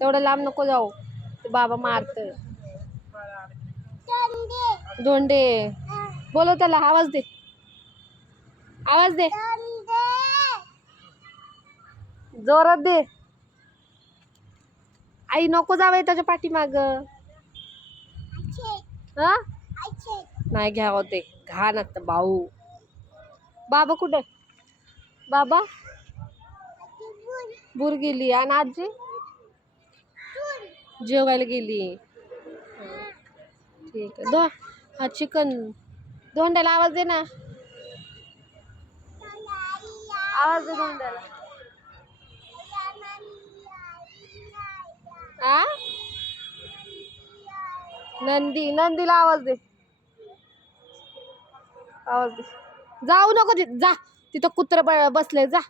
तेवढं लांब नको जाऊ. ते बाबा मारत धोंडे. बोलव त्याला आवाज दे. आवाज दे. जोरात दे. आई नको जावं त्याच्या पाठीमाग. हा? नाही घ्या ते घाण आता भाऊ. बाबा कुठे? बाबा? बुर गेली. आणि आजी? जेवायला गेली. ठीक आहे. दो हा चिकन. धोंड्याला आवाज दे ना. आवाज दे धोंड्याला आ? नंदी नंदीला आवाज दे. आवाज दे. जाऊ नको जा. तिथं कुत्र बसले जा.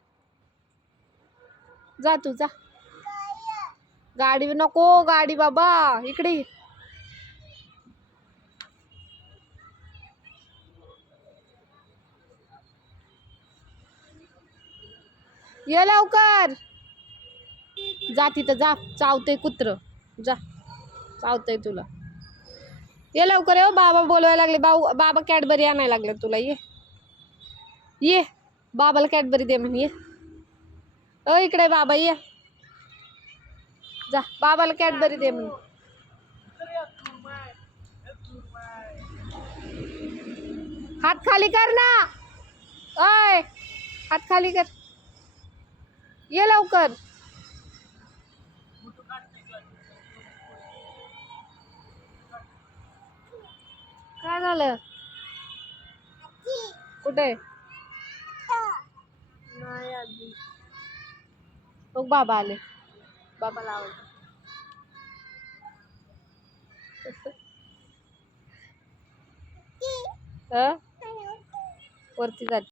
जा तू जा. गाडी नको गाडी बाबा इकडे ये. लवकर. जा तिथं जा चावतंय कुत्र. जा चावतंय तुला. ये लवकर ये हो, बाबा बोलवायला लागले बाऊ बाबा कॅडबरी आणायला लागले तुला ये. ये बाबाला कॅडबरी दे म्हणे ये. अ इकडे बाबा ये. जा बाबाला कॅडबरी दे म्हणे. हात खाली कर ना. ओय हात खाली कर. ये लवकर. काय झालं? कुठे? नाही बाबा आले. बाबाला आवडलं हं? वरती जाते